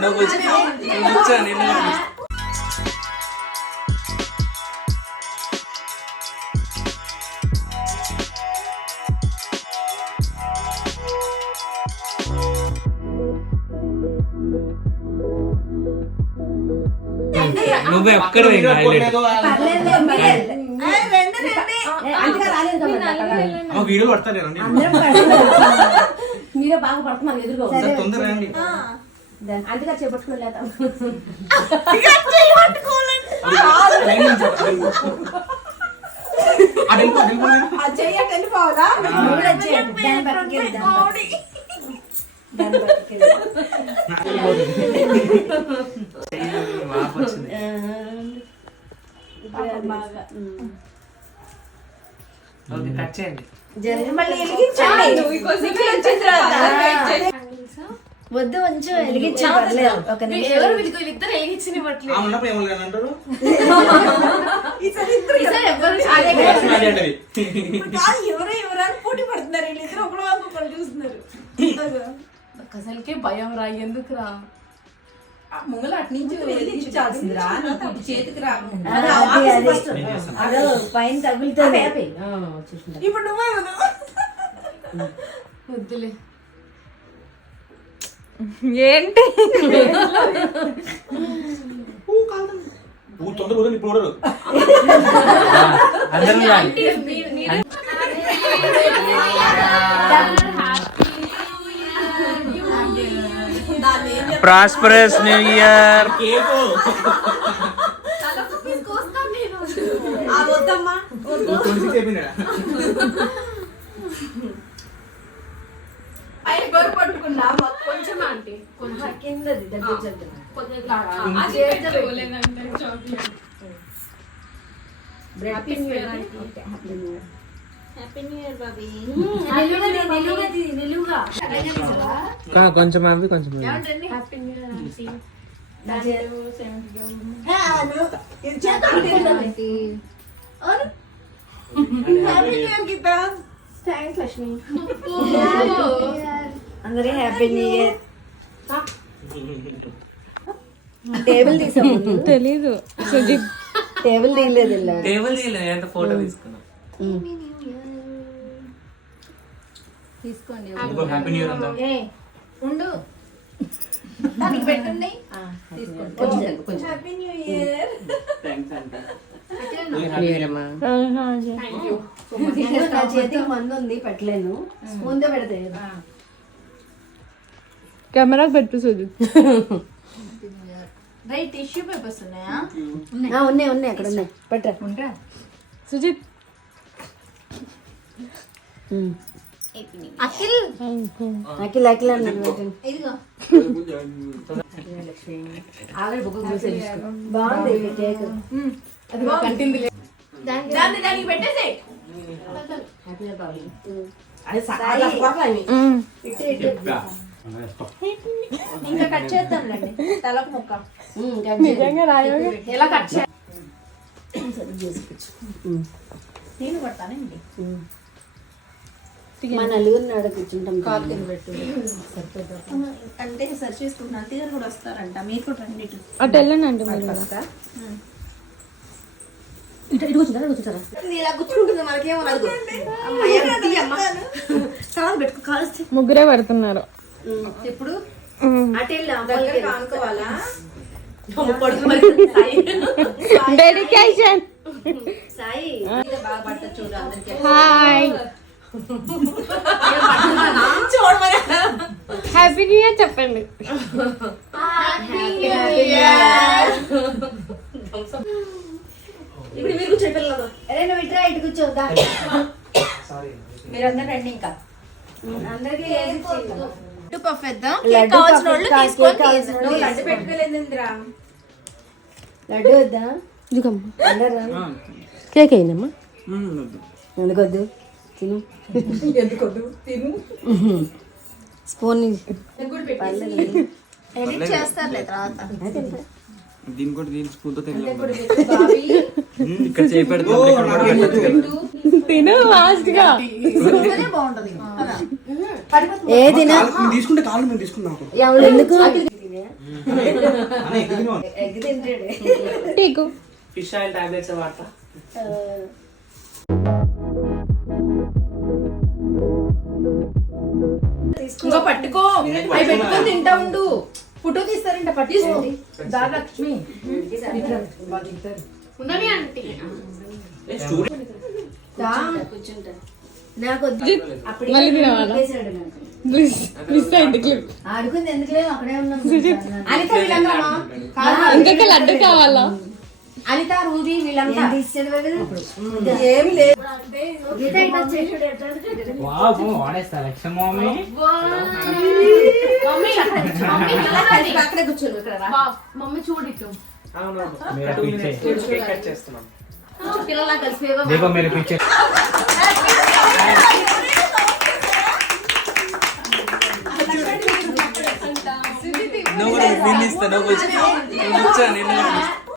నువ్వు ఎక్కడ వీడియో పడతారు మీరే బాగా పడుతున్నారు ఎదురుగా తొందర రండి అందుగా చేపట్టుకోలేదా కట్ చేయండి వద్దు కొంచెం వెలిగించారు ఒక ఎవరు వీళ్ళిద్దరు వెలిగించిన ఎవరు పోటీ పడుతున్నారు వీళ్ళిద్దరు ఒకళ్ళు చూస్తున్నారు అసలుకే భయం రా ఎందుకు రా ముంగల అటు నుంచి వెలిగించాల్సిందిరా చేతికి రా పైన తగులుతుంది ఇప్పుడు నువ్వే వద్దులే ఏంటి తొందర ఇప్పుడు అందరూ ప్రాస్పరస్ న్యూ ఇయర్ పట్టుకున్నా కొంచెం ఆంటీ కొంచెం కిందది దగ్గర కొంచెం అవి కొంచెం అందరూ హ్యాపీ న్యూ ఇయర్ టేబుల్ తీసాము తెలీదు టేబుల్ తీయలేదు ఎంత ఫోటో తీసుకున్నా తీసుకోండి హ్యాపీ న్యూ ఇయర్ అంతా ఉండు దానికి పెట్టండి తీసుకోండి కొంచెం హ్యాపీ న్యూ ఇయర్ థాంక్స్ అంట నా చేతికి మందు ఉంది పెట్టలేను స్పూన్ తో పెడతాయి కెమెరాకి పెట్టు సుజు రైట్ టిష్యూ పేపర్స్ ఉన్నాయా ఉన్నాయి అక్కడ ఉన్నాయి పెట్టరా సుజిత్ అఖిల్ అఖిల్ అఖిల్ అన్నారు ఇదిగో బాగుంది కేక్ దానికి పెట్టేసి ఇంకా కట్ చేద్దాంలేండి తలకు ముక్క ఎలా కట్ చేయాలి నేను పడతానండి మా నలుగురు నాడ కూర్చుంటాం అంటే సర్చ్ చేసుకుంటున్నాను తీరు కూడా వస్తారంట మీరు కూడా రండి అటు వెళ్ళండి మీరు ఇలా గుచ్చుకుంటుంది మనకేమో పెట్టుకో కాల్సి ముగ్గురే పడుతున్నారు ఇప్పుడు అనుకోవాలా డెడికేషన్ సాయి బాగా పడతా చూడు అందరికి హాయ్ హ్యాపీ న్యూ ఇయర్ చెప్పండి ఇప్పుడు మీరు కూర్చో పిల్లలు అరే నువ్వు ఇట్రా ఇటు కూర్చోద్దా మీరందరూ రండి ఇంకా అందరికి లడ్డు పఫేద్దాం కేక్ కావాల్సిన వాళ్ళు తీసుకొని లడ్డు పెట్టుకోలేదురా లడ్డు వద్దా అందరూ కేక్ అయిందమ్మా ఎందుకొద్దు తిను ఎందుకొద్దు తిను స్పూన్ ఎడిట్ చేస్తారులే తర్వాత దీని కూడా దీని స్పూన్ తో ఇక్కడ తిను లాస్ట్ గా బాగుంటది ఏ తిన తీసుకుంటే కాళ్ళు మేము తీసుకున్నాం ఎందుకు ఎగ్ తింటాడు. టీకు ఫిష్ ఆయిల్ టాబ్లెట్స్ వాడతా. ఇంకా పట్టుకో అవి పెట్టుకొని తింటా ఉండు. ఫోటో తీస్తారంట పట్టుకో. దా లక్ష్మి ఉండని ఆంటీ. దా. కూర్చుంటా. నాకు వద్దు. అప్పుడే మళ్ళీ తినవాలా? పెట్టేశాడు నాకు. మిస్ అయింది క్లిప్. ఆడుకుంది ఎందుకు లేదు, అక్కడే ఉన్నాం. అనిత వీళ్ళందరమా ఇంకొక లడ్డు కావాలా? అనిత రూబీ వీళ్ళంతా ఏం తీసాడు వాడు? ఏమి లేదు. గీత ఇటు వచ్చేయ్. వాడేస్తా లక్ష్యం మమ్మీ. మమ్మీ అక్కడే కూర్చోను ఇక్కడ రా. మమ్మీ చూడిట్టు కట్ చేస్తున్నాం. పిల్లలా కలిసిపోయేవా? देखो मेरे पीछे నువ్వు కూడా నిన్ను ఇస్తా, నువ్వు వచ్చి